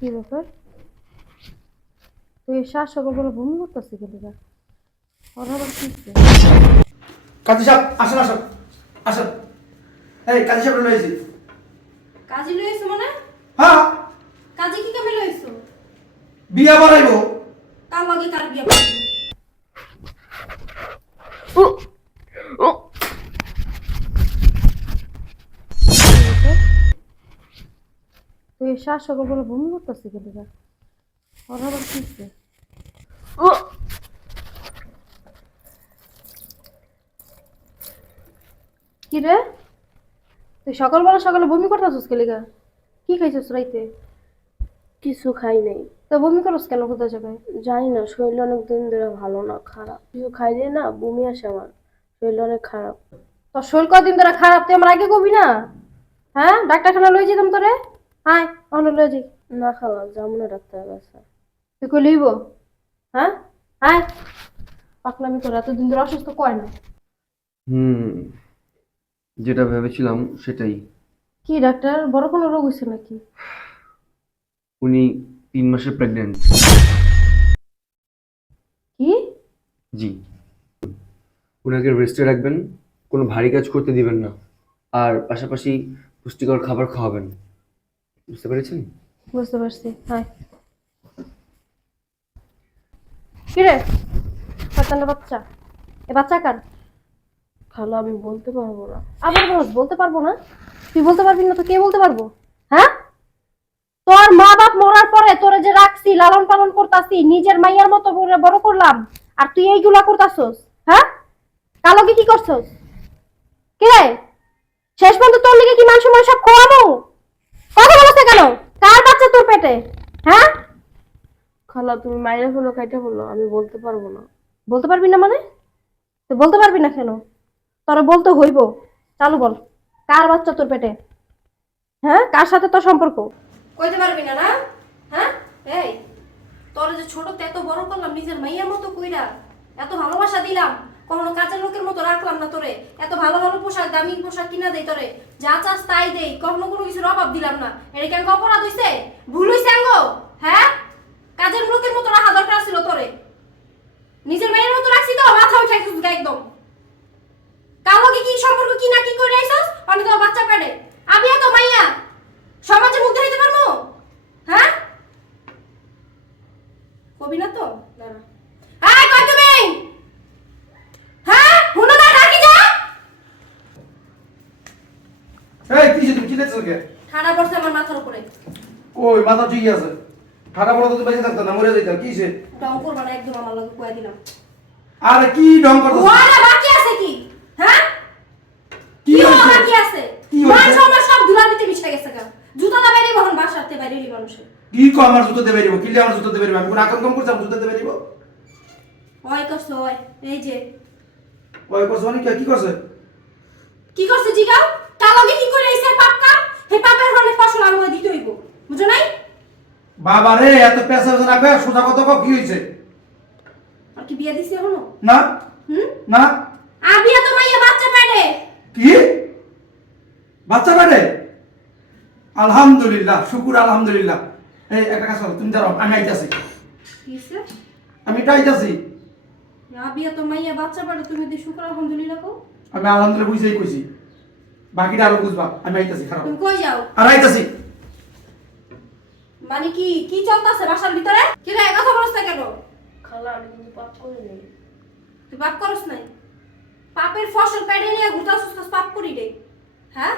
কি ব্যাপার? তুই শ্বাস সকালবেলা বমি করতেছি কেলিকা? ওর আবার কি হচ্ছে? কাজী সাহেব আসেন আসেন আসেন। এই কাজী সাহেব লইছি। কাজী লইছো মানে? হ্যাঁ, কাজী কি কামে লইছো? বিয়া বাড়াইবো। কার লগে কার বিয়া করবি? তুই শ্বাস সকালবেলা বমি করতেছি কেলিকা? ওর আবার কি হচ্ছে? কি রে, তুই সকালে বমি করতেছিস কেলিকা? কি খাইছিস রাইতে? কিছু খাই নাই। তা বমি করস কেন কোথায় জায়গায়? জানি না, শরীর অনেক দিন ধরে ভালো না, খারাপ। কিছু খাইলে না বমি আসে আমার, শরীর অনেক খারাপ। তোর শরীর কদিন ধরে খারাপ, তুই আমার আগে কবি না? হ্যাঁ, ডাক্তারখানা লই যেতাম তোরে। আয় অন্য লই যাই। না খালা, যাবো না ডাক্তার কাছে। তুই কই লইব? হ্যাঁ আয়। পাকলামি করে এতদিন ধরে অসুস্থ কয় না। হুম, যেটা ভেবেছিলাম সেটাই। কি ডাক্তার, বড় কোনো রোগ হয়েছে নাকি? উনি 3 মাসের প্রেগনেন্ট। কি? জি। ওনাকে রেস্টে রাখবেন, কোনো ভারী কাজ করতে দিবেন না, আর পাশাপাশি পুষ্টিকর খাবার খাওয়াবেন। বুঝতে পেরেছেন? বুঝতে পারছি। হাই কিরে, শয়তানের বাচ্চা, এ বাচ্চা কার? খালা, আমি বলতে পারবো না। আবার বলস বলতে পারবো না? তুই বলতে পারবি না তো কে বলতে পারবো? হ্যাঁ, তোর মা বাপ মরার পরে তোরে যে রাখছি, লালন পালন করতাছি, নিজের মাইয়ার মতো করে বড় করলাম, আর তুই এইগুলা করতাছস? হ্যাঁ, কালকে কি করছস? কে রে, শেষ পর্যন্ত তোর লিগে কি মান সম্মান সব খোয়াবো? কথা বলছ না কেন? কার বাচ্চা তোর পেটে? হ্যাঁ, খালা, তুমি মাইরে হলো কাইটা বলো, আমি বলতে পারবো না। বলতে পারবি না মানে? তুই বলতে পারবি না কেন? তোরা বলতে হইব। চালু বল, কার বাচ্চা তোর পেটে? হ্যাঁ, কার সাথে তোর সম্পর্ক? কইতে পারবি না না? হ্যাঁ, এই তোর যে ছোটতে এত বড় করলাম নিজের মাইয়ার মতো কইরা, এত ভালোবাসা দিলাম, কখনো কাজের লোকের মতো রাখলাম না তোরে, এত ভালো ভালো পোশাক দামি পোশাক কিনা দেই তোরে, যা চাস তাই দেই, কখনো কোনো কিছুর অভাব দিলাম না। এটা কেন অপরাধ হইছে? ভুল হইছে আঙ্গো? হ্যাঁ, কাজের লোকের মতো রাখা দরকার ছিল তোরে। নিজের মাইয়ের মতো রাখছি তো, মাথা উঠাই গেছিস একদম। কালকে কি সম্পর্ক কি না কি করে আইছস? অনেক তো বাচ্চা পেটে, আমি এত মাইয়া সমাজে মুখ দেখাইতে পারবো? হ্যাঁ, কবি না তো দাঁড়া। এই কই তুমি? হ্যাঁ, হুনো না ডাকি যা। এই কিসে তুমি কি দেখছো কে? ঠাড়া পড়ছে আমার মাথার উপরে। কই মাথা ঠিক আছে? ঠাডা পড়া তো তুমি বেঁচে থাকতো না, মরে যাইতা। কিসে? ডং করবা না একদম, আমার লগে কইয়া দিলাম। আরে কি ঢং করতেছ? ওয়ালা বাকি আছে কি? হ্যাঁ, কি কি হইছে? বাকি আছে? কি মান হইছে? সম্মান সব ধুলার ভিতরে মিশে গেছে গা। জুতা দা বাইরে বহন বাসাতে বাইরেলি মানুষের। কি কো আমার জুতো দেবে দিব? কিলে আমার জুতো দেবে দিব? আমি কোন আকাম কাম করছি আমার জুতো দেবে দিব? ওই কষ্ট হয় এই যে ওই করছ মানে কি করছে? কি করছে জিগাও? কালকে কি করে আইছে পাপ কাম? হে পাপের হলে ফসল আমি দিতে হইব, বুঝো নাই? বাবা রে, এত পেশা পেশা রাখবে, সোজা কথা কও, কি হইছে? আর কি বিয়া দিছে এখনো? না হুম, না। আবিয়া তো মাইয়া বাচ্চা পেটে। কি বাচ্চা বেড়ে? আলহামদুলিল্লাহ, শুকুর আলহামদুলিল্লাহ। এই একটা কাজ করো, তুমি দাঁড়াও, আমি আইতাছি। কিছে? আমি এটা আইতাছি। আবিয়া তো মাইয়া বাচ্চা পেটে, তুমি দি শুকর আলহামদুলিল্লাহ কও। আমি আলহামদুলিল্লাহ বুঝেই কইছি, বাকিটা আরো বুঝবা। আমি আইতাছি, খারাপ তুমি কই যাও? আর আইতাছি। মানে কি কি চলতেছে বাসার ভিতরে? কি রে কথা বলছ না কেন? খালা, আমি কিন্তু পাপ করি নাই। তুই পাপ করছ নাই? পাপের ফসল পেটে নিয়ে ঘুরতাছস, কাজ পাপ করি রে। হ্যাঁ,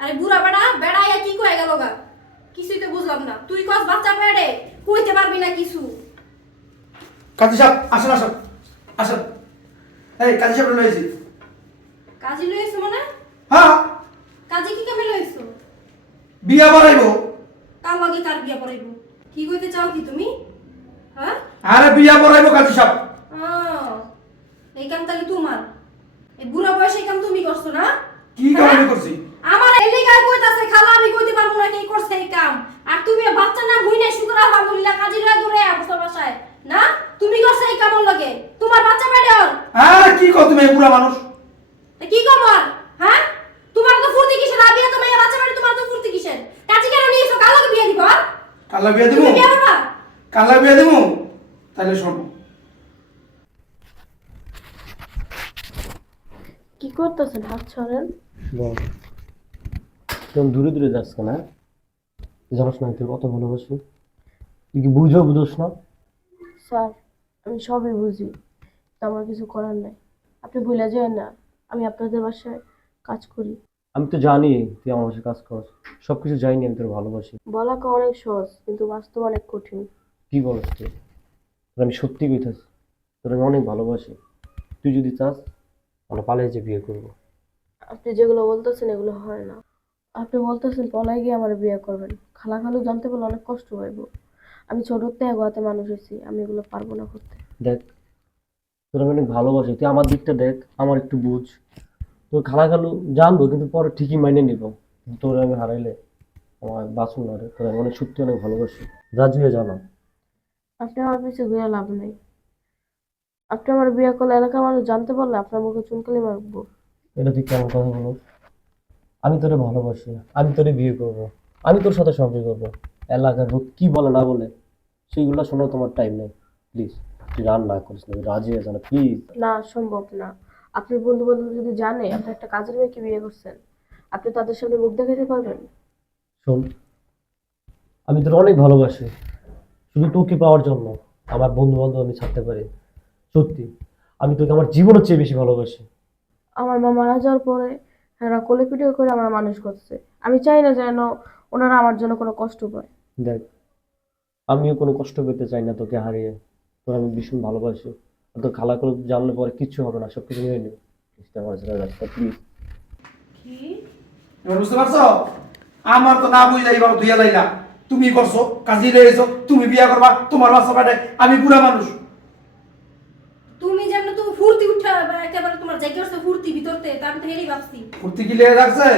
আরে বুড়া বেড়া বেড়াইয়া কি কয়ে গেল গা? কিছুই তো বুঝলাম না। তুই কস বাচ্চা পেটে, কইতে পারবি না কিছু। কাজী সাহেব আসেন আসেন আসেন। এই কাজী সাহেব লইছি। কাজী লইছো মানে? হ্যাঁ, কাজী কি কামে লইছো? বিয়া বাড়াইবো। কার লগে কার বিয়া পড়াইবো? কি কইতে চাও কি তুমি? হ্যাঁ, আরে বিয়া বাড়াইবো কাজী সাহেব। এই কাম তাহলে তোমার? এই বুড়া বয়সে এই কাম তুমি করছো না? কি কারণে করছি? আমার এলি গায় কইতাছে খালা, আমি কইতে পারবো না কি করছে এই কাম। আর তুমি বাচ্চা না হই নাই, শুকর আলহামদুলিল্লাহ, কাজীরা দূরে আসো বাসায় না? তুমি করছো এই কামর লগে, তোমার বাচ্চা পেটে ওর। আরে কি কও তুমি, পুরা মানুষ? কি কমর? হ্যাঁ, তোমার তো ফুর্তি কিসের? আবিয়া তো মাইয়া বাচ্চা বাড়ি, তোমার তো ফুর্তি কিসের? কাজী কেন নিয়েছো? কাল লাগে বিয়ে দিবা? কালা বিয়া দিব, তুমি বিয়ে করবা? কালা বিয়া দিব। তাহলে শোনো, কি করতেছেন? হাত ছাড়েন। বল, তুমি দূরে দূরে যাচ্ছ না? জানোস না তুই কত ভালোবাসি? তুই কি বুঝোস না? স্যার, আমি সবই বুঝি, তো আমার কিছু করার নাই। আপনি ভুলে যান না, আমি আপনাদের বাসায় কাজ করি। আমি তো জানি তুই আমার বাসায় কাজ করছ, সবকিছু জানি আমি তোর ভালোবাসি। বলাকে অনেক সহজ, কিন্তু বাস্তব অনেক কঠিন। কি বলছ তুই? তোর আমি সত্যি কইতাছি, তোর আমি অনেক ভালোবাসি। তুই যদি চাস আমরা পালিয়ে যে বিয়ে করবো। আপনি যেগুলো বলতেছেন এগুলো হয় না। আপনি বলতেছেন পলাই গিয়ে আমার বিয়ে করবেন। খালা খালু জানতে পারলে অনেক কষ্ট পাইব। আমি ছোটোর থেকে গোয়াতে মানুষ হয়েছি, আমি এগুলো পারবো না করতে। দেখ, তোর আমি অনেক ভালোবাসি, তুই আমার দিকটা দেখ, আমার একটু বুঝ। তোর খালাখালু জানবো কিন্তু পরে ঠিকই মাইনে নিব, কিন্তু তোর আমি হারাইলে আমার বাঁচুন না রে। তোর আমি অনেক সত্যি অনেক ভালোবাসি, রাজি হয়ে জানা। আপনি আমার পিছিয়ে ঘুরে লাভ নেই। আপনি আমার বিয়ে করলে এলাকার মানুষ জানতে পারলে আপনার মুখে চুনকালি মারবো। এটা তুই কেমন কথা বলো? আমি তোরে ভালোবাসি, আমি তোরে বিয়ে করব, আমি তোর সাথে সংসার করবো। এলাকার লোক কি বলে না বলে সেইগুলো শোনার তোমার টাইম নেই। প্লিজ তুই রান না করিস না, রাজি হয়ে জানা প্লিজ। না, সম্ভব না। আপনার বন্ধু বান্ধব যদি জানে আপনি একটা কাজের মেয়েকে বিয়ে করছেন, আপনি তাদের সামনে মুখ দেখাতে পারবেন? শোন, আমি তোর অনেক ভালোবাসি, শুধু তোকে পাওয়ার জন্য আমার বন্ধু বান্ধব আমি ছাড়তে পারি। সত্যি আমি তোকে আমার জীবনের চেয়ে বেশি ভালোবাসি। আমার মা মারা যাওয়ার পরে এরা কোলে পিঠে করে আমার মানুষ করছে। আমি চাই না যেন ওনারা আমার জন্য কোনো কষ্ট পায়। দেখ, আমিও কোনো কষ্ট পেতে চাই না তোকে হারিয়ে। তোর আমি ভীষণ ভালোবাসি, আর তোর খালাগুলো জানলে পরে কিচ্ছু হবে না, সব কিছু নিয়ে নেবে। আমার ছেলে রাস্তা প্লিজ। কি? এবার বুঝতে পারছো? আমার তো না বুঝলে এইভাবে ধুইয়া লাইলা। তুমি করছো, কাজী লেগেছো, তুমি বিয়া করবা, তোমার বাচ্চা পাঠায়, আমি বুড়া মানুষ। তুমি যেন তুমি ফুর্তি উঠা একেবারে তোমার জায়গা আছে ফুর্তি ভিতরতে, তার থেকে এই ভাবছি। ফুর্তি কি লেগে রাখছে?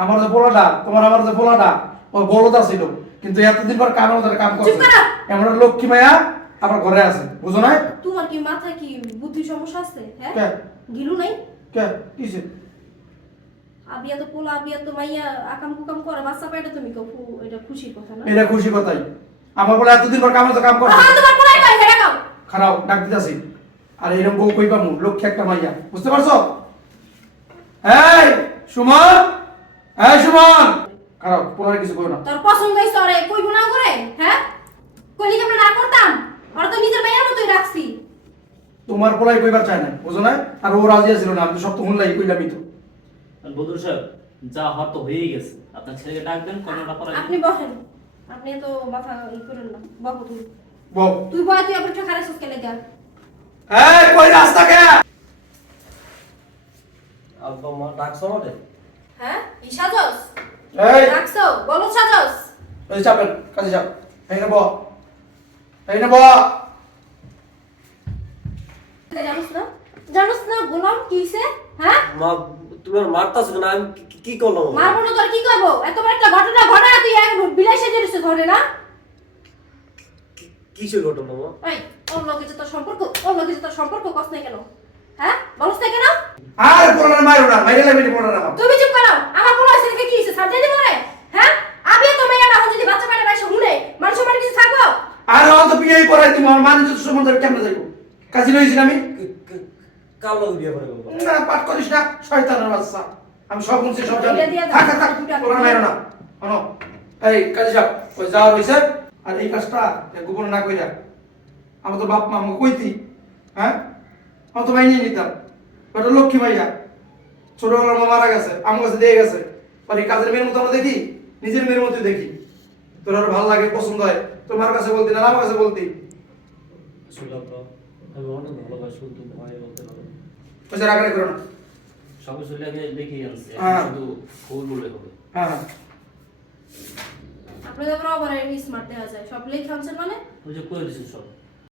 আমার যে পোলাটা, তোমার আমার যে পোলাটা, ওর বলদা ছিল, কিন্তু এতদিন পর কাম ওদের কাম করছে। চুপ করো। এমন একটা লক্ষ্মী মাইয়া আবার ঘরে আছে, বুঝো না? তোমার কি মাথায় কি বুদ্ধি সমস্যা আছে? হ্যাঁ, কে গিলু নাই? কে কিসে? আবিয়া তো পোলা, আবিয়া তো মাইয়া আকাম কুকাম করে বাচ্চা পাইটা, তুমি কো এটা খুশির কথা না? এটা খুশি কথাই। আমার বলে এতদিন পর কাম করছে। হ্যাঁ, তোমার পোলাই কই হেরা গাও। খারাপ ডাক দিতেছি। আর এরকম বউ কই পামু? লক্ষ্মী একটা মাইয়া, বুঝতে পারছো? এই সুমন, এই সুমন, খারাপ পোলারে কিছু কইও না। তোর পছন্দ হইছে ওরে কই গুনাহ করে? হ্যাঁ, কইলি কি আমরা না করতাম? ওরা তো নিজের মাইয়ার মতোই রাখছি। তোমার পোলাই কইবার চায় না, বুঝো না? আর ও রাজি ছিল না, আমি তো সব তো হুনলাই কইলামই তো। বদরুল সাহেব, যা হওয়ার তো হয়েই গেছে। আপনার ছেলেকে ডাকবেন, কর্ণটা করা আপনি বসেন, আপনি তো মাথা ই করেন না। বসো তুমি। বল। তুই বয়, তুই আপনি খারাপ সুস্কে লেগা। এই কই রাস্তা কে? আব্বা মা ডাকছো আমাদের? হ্যাঁ, ই সাজস? এই রাখছো? বলো সাজস? এই চাপেন, কাজে যাও। এই না ব, এই না ব। জানোস না? জানোস না গোলাম কি হইছে? হ্যাঁ? মা তুমি আর মারতাছো কেন? আমি কি করলাম? মারবো না তোর কি করবো? এত বড় একটা ঘটনা ঘটে তুই এক বিলাসে জড়িয়েছিস ধরে না? কিসের ঘটনা মা? এই, ওর লগে যে তোর সম্পর্ক, ওর লগে যে তোর সম্পর্ক কস নাই কেন? হ্যাঁ? বলস না কেন? আর পোলারে মারো না, মাইরে লাইবে পোলারে আমার। তুমি চুপ করো। আমার পোলা হইছে দেখে কি হইছে? সাবধানে দিব রে। হ্যাঁ? আবিয়া তো মেয়েরা এখন যদি বাচ্চা পারে বাইসে হুনে, মানুষ মানে কিছু থাকবো? আর অত বিয়েই পড়াই তুমি আমার মানে যত সম্বন্ধে কেমনে যাইবো? কাজী লইছিলাম আমি। কালো বিয়ে করে বলবো। না পাঠ করিস না, শয়তানের বাচ্চা। আমি সব শুনছি, সব জানি। বিয়ে দিয়ে দাও। থাক থাক থাক, পোলারে মারো না। শোনো, এই কাজী সাহেব, ওই যাওয়া হইছে, আর এই কাজটা গোপন না কইরা আমার তো বাপ মা আমাকে কইতি, হ্যাঁ? আমি তো মাইনে নিতাম। ওটা লক্ষ্মী মাইয়া, ছোটবেলার মা মারা গেছে, আমার কাছে দিয়ে গেছে। আর এই কাজের মেয়ের মতো আমরা দেখি, নিজের মেয়ের মতোই দেখি। তোর আর ভালো লাগে, পছন্দ হয়, তোমার কাছে বলতি না আমার কাছে বলতি? আসলে আব্বা আমি অনেক ভালোবাসি, কিন্তু ভাই বলতে পারো না। বুঝে রাগারাগি করো না। সব কিছু আগে দেখেই আনছে, হ্যাঁ। শুধু ফুল বলে হবে। হ্যাঁ হ্যাঁ। আপনাদের আবার স্মার্ট দেওয়া যায় সব লেখা আনছেন মানে? ওই যে করে দিচ্ছেন সব।